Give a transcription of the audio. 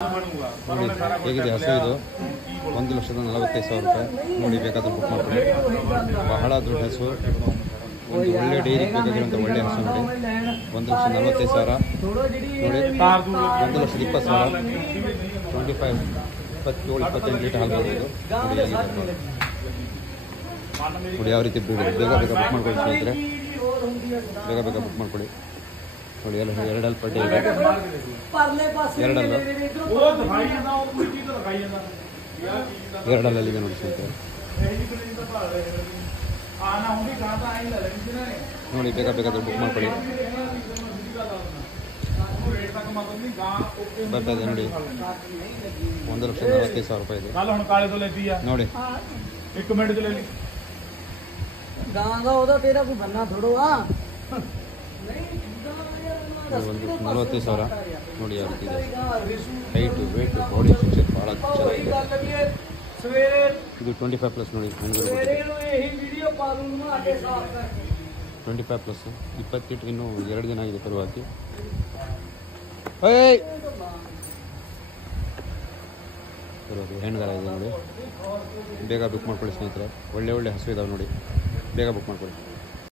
ಹೇಗಿದೆ ಹಸು ಇದು 1,45,000 ರೂಪಾಯಿ ನೋಡಿ, ಬೇಕಾದ್ರೆ ಬುಕ್ ಮಾಡ್ಕೊಳ್ಳಿ. ಬಹಳ ದೊಡ್ಡ ಹಸು, ಒಂದು ಒಳ್ಳೆ ಡೈರಿ ಬೇಕಾಗಿರುವಂಥ ಒಳ್ಳೆ ಹಸು ನೋಡಿ. 1,45,000 ನೋಡಿ, 1,20,000 27-28 ಲೀಟರ್ ಹಾಲು ಬರೋದು ನೋಡಿ. ಯಾವ ರೀತಿ ಬೇಗ ಬೇಗ ಬುಕ್ ಮಾಡ್ಕೊಳ್ಳಿ ಸ್ನೇಹಿತರೆ, ಬೇಗ ಬುಕ್ ಮಾಡ್ಕೊಳ್ಳಿ ನೋಡಿ. ಎಲ್ಲ ಎರಡಲ್ಲಿ ಪಡ್ಡೆ ಇದೆ, ಎರಡಲ್ಲಿದೆ ನೋಡಿ ಸ್ನೇಹಿತರೆ. ನೋಡಿ, ಬೇಗ ಬುಕ್ ಮಾಡ್ಕೊಳ್ಳಿ. ಬರ್ತಾ ಇದೆ ನೋಡಿ, 1,45,000 ರೂಪಾಯಿ ಇದೆ ನೋಡಿ. ಒಂದು 45,000 ನೋಡಿ. ಯಾವ ರೀತಿ ಇದೆ, ಹೈಟು ವೇಟು ಬಾಡಿ ಸ್ಟ್ರಕ್ಚರ್ ಭಾಳ ಚೆನ್ನಾಗಿದೆ. ಇದು 25+ ನೋಡಿ, 25+, 20 ಲೀಟ್ರ್. ಇನ್ನೂ 2 ದಿನ ಆಗಿದೆ ಕರು ಹಾಕಿ. ಬರೋದು ಹೆಣ್ಣುಗಾರ ಇದೆ ನೋಡಿ. ಬೇಗ ಬುಕ್ ಮಾಡ್ಕೊಳ್ಳಿ ಸ್ನೇಹಿತರೆ, ಒಳ್ಳೆ ಹಸು ಇದಾವೆ ನೋಡಿ, ಬೇಗ ಬುಕ್ ಮಾಡ್ಕೊಳ್ಳಿ.